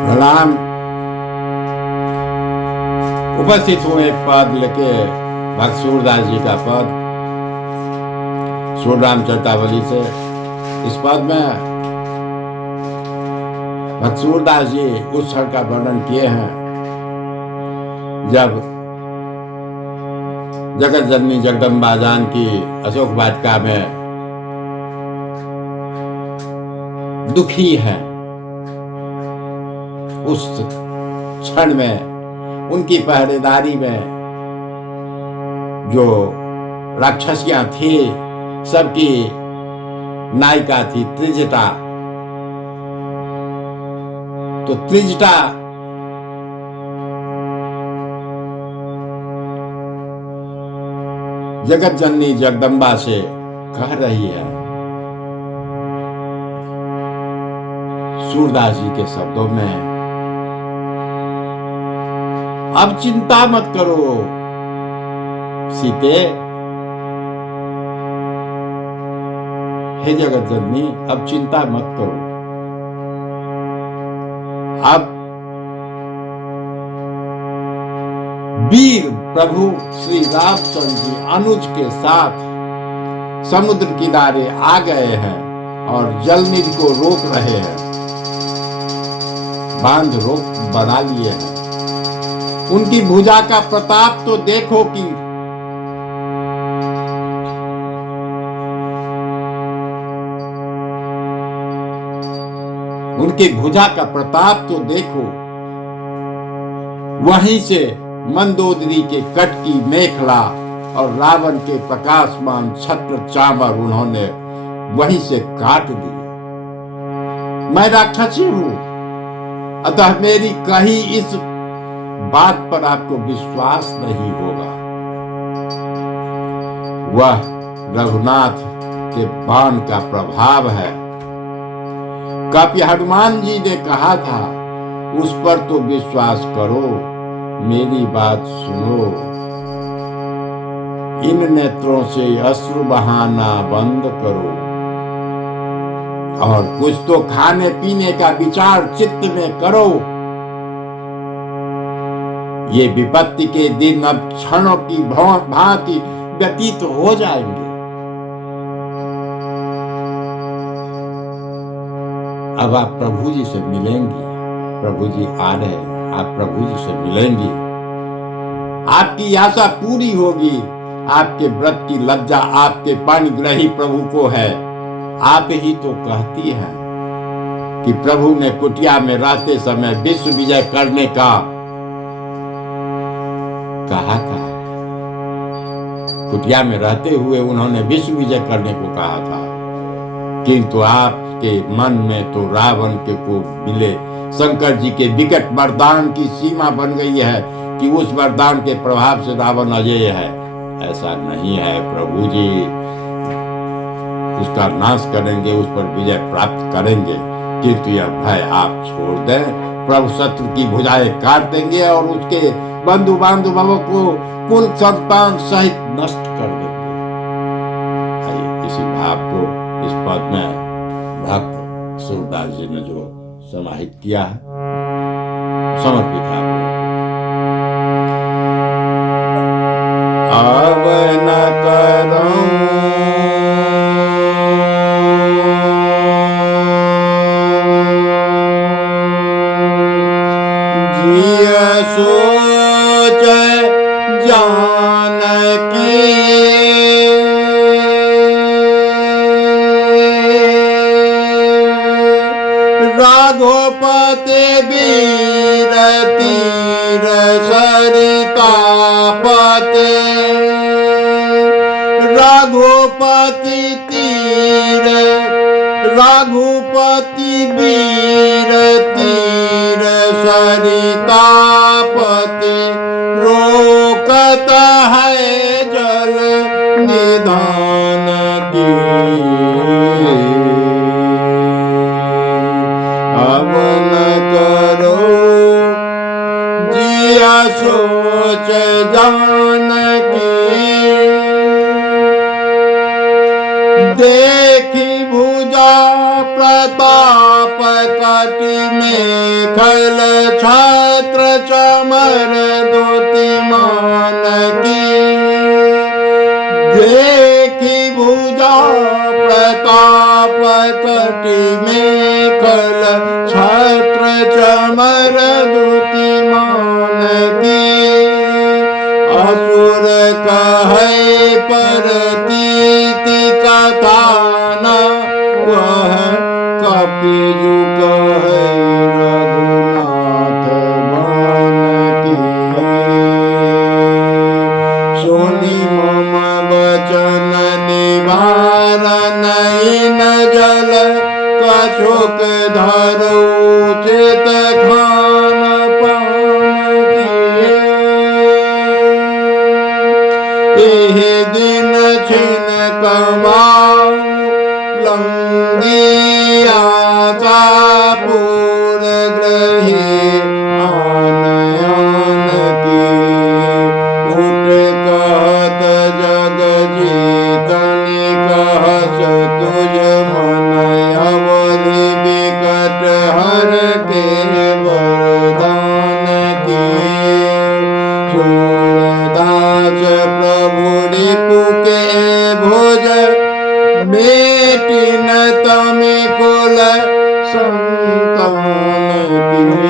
प्रणाम। उपस्थित हूँ एक पद लेके, भक्त सूरदास जी का पद, सूरराम चरितावली से। इस पद में भक्त सूरदास जी उस क्षण का वर्णन किए हैं जब जगत जननी जगदम्बा जानकी अशोक वाटिका में दुखी है। उस क्षण में उनकी पहरेदारी में जो राक्षसियां थी, सबकी नायिका थी त्रिजटा। तो त्रिजटा जगत जननी जगदम्बा से कह रही है सूरदास जी के शब्दों में, अब चिंता मत करो सीते, हे जगत जननी अब चिंता मत करो। अब वीर प्रभु श्री रामचंद्र जी अनुज के साथ समुद्र किनारे आ गए हैं और जलनिधि को रोक रहे हैं, बांध रोक बना लिए हैं। उनकी भुजा का प्रताप तो देखो कि उनकी भुजा का प्रताप तो देखो। वहीं से मंदोदरी के कट की मेखला और रावण के प्रकाशमान छत्र चामर उन्होंने वहीं से काट दी। मैं राक्षसी हूं, अतः मेरी कही इस बात पर आपको विश्वास नहीं होगा। वह रघुनाथ के बाण का प्रभाव है। कभी हनुमान जी ने कहा था उस पर तो विश्वास करो, मेरी बात सुनो। इन नेत्रों से अश्रु बहाना बंद करो और कुछ तो खाने पीने का विचार चित्त में करो। ये विपत्ति के दिन अब क्षणों की भांति व्यतीत हो जाएंगे। अब आप प्रभु जी से मिलेंगी, प्रभु जी आ रहे हैं, आप प्रभु जी से मिलेंगी। आपकी आशा पूरी होगी। आपके व्रत की लज्जा आपके पाणिग्रही प्रभु को है। आप ही तो कहती हैं कि प्रभु ने कुटिया में रहते समय विश्व विजय करने का कहा था। कुटिया में रहते हुए उन्होंने विश्व विजय करने को कहा था, किंतु आपके मन में तो रावण के को मिले शंकर जी के विकट वरदान की सीमा बन गई है कि उस वरदान के प्रभाव से रावण अजेय है। ऐसा नहीं है, प्रभु जी उसका नाश करेंगे, उस पर विजय प्राप्त करेंगे। किंतु यह भय आप छोड़ दें, प्रभु शत्रु की भुजाएं काट देंगे और उसके बंधु बांधवों को कुल संतान सहित नष्ट कर देंगे। इसी भाव को इस पद में भक्त सूरदास जी ने जो समाहित किया है, समर्पित है अब न करूं जिया सोच जानकी राघोपते वीर तीर सरिता पते, राघोपति तीर राघुपति वीर तीर सरिता पते, रोकत है जल निधान की। अब न करो जिया सोच जानकी, देखी भुजा प्रताप कट बेटी में खल छात्र चमर द्युतिमान की देखी भुजा प्रताप कटी में खल छात्र चमर द्युतिमान की असुर कहे परतीति कथान वह कपिजु कहे रघुनाथ बन की सुनि मम वचन निवार नयन जल कछुक धरु चित खान पान किए दिन छिन कमाऊ लंगिया पूर ग्रही आनयन की उठ कहत जग जीतनि कहस तुझ मन अवधि विकट हर के वरदान किए सूरदास प्रभु रिपु के भोज मेटिन तमे कुल संतान की